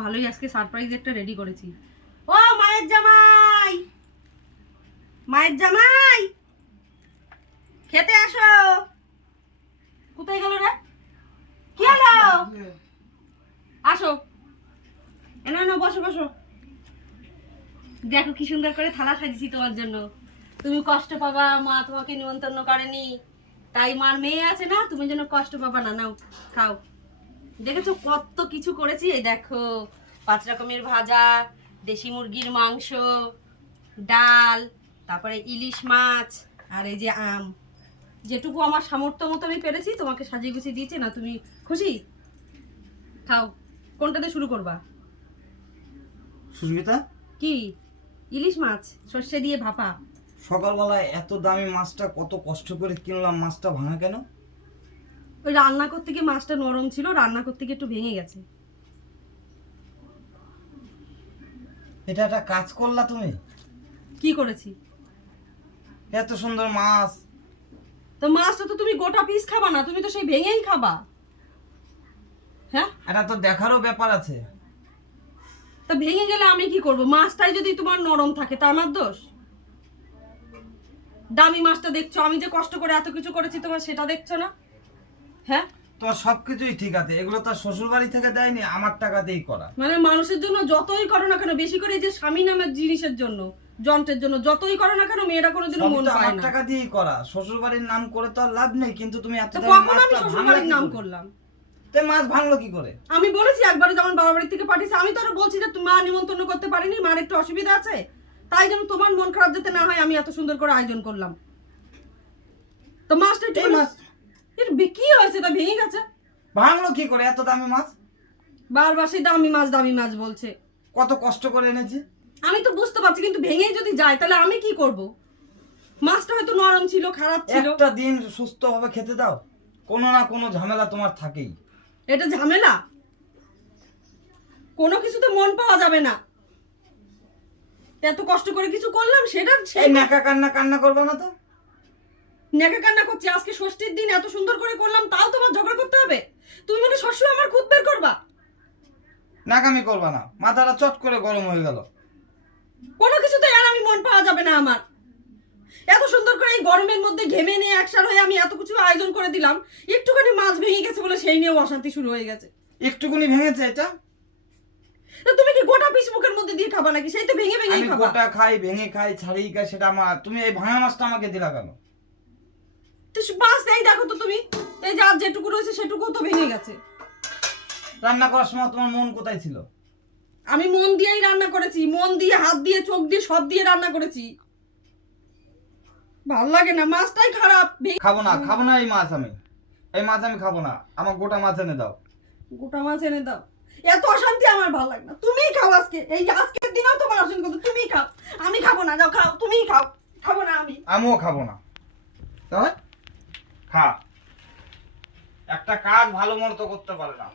ভালোই আজকে সারপ্রাইজ একটা রেডি করেছি। ও মায়ের জামাই, মায়ের জামাই খেতে আসো। কোথায় গেল রে? কি হলো? আসো, এনো এনো, বসো বসো। দেখো কি সুন্দর করে থালা সাজিয়েছি তোমার জন্য। তুমি কষ্ট পাবা, মা তোমাকে নিমন্ত্রণ করেনি, তাই মার মেয়ে আছে না, তুমি যেন কষ্ট পাবা না। নাও খাও। দেখেছো কত কিছু করেছি। এই দেখো 5 রকমের ভাজা, দেশি মুরগির মাংস, ডাল, তারপরে ইলিশ মাছ, আর এই যে আম। যেটুকু আমার সামর্থ্য মতো আমি পেরেছি তোমাকে সাজিয়ে গুছিয়ে দিয়েছি না। তুমি খুশি? খাও। কোনটাতে শুরু করবা? সুস্মিতা, কি? ইলিশ মাছ সর্ষে দিয়ে ভাপা। সকালবেলায় এত দামি মাছটা কত কষ্ট করে কিনলাম, মাছটা ভাঙা কেন? ওই রান্না করতে গিয়ে মাছটা নরম ছিল, রান্না করতে গিয়ে একটু ভেঙে গেছে। এটা একটা কাজ করলা তুমি? কি করেছি? এত সুন্দর মাছ। তো মাছটা তো তুমি গোটা পিস খাবা না, তুমি তো সেই ভেঙেই খাবা। হ্যাঁ, এটা তো দেখারও ব্যাপার আছে। তো ভেঙে গেলে আমি কি করব? মাছটাই যদি তোমার নরম থাকে তা আমার দোষ? দামি মাছটা দেখছো, আমি যে কষ্ট করে এত কিছু করেছি তোমার সেটা দেখছো না? হ্যাঁ, তোমার সবকিছুই ঠিক আছে, এগুলো তো শ্বশুর বাড়ি থেকে দেয়নি, আমার টাকা দিয়েই করা। মানে মানুষের জন্য যতই করো না কেন, বেশি করে এই যে স্বামী নামের জিনিসের জন্য, যন্ত্রের জন্য যতই করো না কেন, মেয়েরা কোনোদিনও সবই মন তো পায় আমার না। টাকা দিয়েই করা, শ্বশুর বাড়ির নাম করে তো আর লাভ নেই। কিন্তু তুমি এত তো দামি কখন আমি মাছটা শ্বশুর ভাঙলা বাড়ির কি নাম করে? করলাম? তো মাছ ভাঙলো কি করে? আমি বলেছি একবারে যখন বাবা বাড়ি থেকে পাঠিয়েছে, আমি তো আরো বলছি যে মা নিমন্ত্রণ করতে পারিনি, মার একটু অসুবিধা আছে, তাই যেন তোমার মন খারাপ যাতে না হয় আমি এত সুন্দর করে আয়োজন করলাম। তো মাছটা একটু এই মাছ এর কি হয়েছে? তা ভেঙে গেছে। ভাঙলো কি করে এত দামি মাছ? বারবার সেই দামি মাছ বলছে। কত কষ্ট করে এনেছি। আমি তো বুঝতে পারছি, কিন্তু ভেঙেই যদি যায় তাহলে আমি কি করব? মাছটা হয়তো নরম ছিল, খারাপ ছিল। একটা দিন সুস্থভাবে খেতে দাও, কোনো না কোনো ঝামেলা তোমার থাকেই। এটা ঝামেলা? কোনো কিছুতে মন পাওয়া যাবে না। এত কষ্ট করে কিছু করলাম, সেটা এই নাকা কান্না কান্না করবে না তো? নেকা কান্না করছি। আজকে ষষ্ঠীর দিন এত সুন্দর করে করলাম, তাও তোমার ঝগড়া করতে হবে? তুমি মানে সবসময় আমার খুদ বের করবা? নাকামি করবা না, মাথাটা চট করে গরম হয়ে গেল। কোনো কিছুতে আর আমি মন পাওয়া যাবে না আমার। এত সুন্দর করে এই গরমের মধ্যে ঘেমে নিয়ে একসার হয়ে আমি এত কিছু আয়োজন করে দিলাম, একটুখানি মাছ ভেঙে গেছে বলে সেই নিয়েও অশান্তি শুরু হয়ে গেছে। একটুকুনি ভেঙেছে এটা? তো তুমি কি গোটা পিস মুখের মধ্যে দিয়ে খাবা নাকি? সেই তো ভেঙে ভেঙে আমি খাবা। গোটা খাই, ভেঙে খাই, ছাড়িয়ে খাই, সেটা আমার। তুমি এই ভাঙা মাছটা আমাকে দিলা কেন? তো বাস এই দেখো তো তুমি, এই যে আর যেটুকু রয়েছে সেটুকু তো ভেঙে গেছে। রান্না করার সময় তোমার মন কোথায় ছিল? আমি মন দিয়েই রান্না করেছি, মন দিয়ে, হাত দিয়ে, চোখ দিয়ে, সব দিয়ে রান্না করেছি। ভাল লাগে না, মাছটাই খারাপ। খাবো না, খাবো না এই মাছ। এই মাছ আমি খাবো না, আমার গোটা মাছ এনে দাও। গোটা মাছ এনে দাও? এত অশান্তি আমার ভালো লাগে না। তুমিই খাও আজকে, এই আজকের দিনেও তোমার অশান্তি করতে। তুমিই খাও, আমি খাবো না। যাও খাও, তুমিই খাও। খাবো না আমি। আমিও খাবো না। তাই খা, একটা কাজ ভালো মতো করতে পারে না।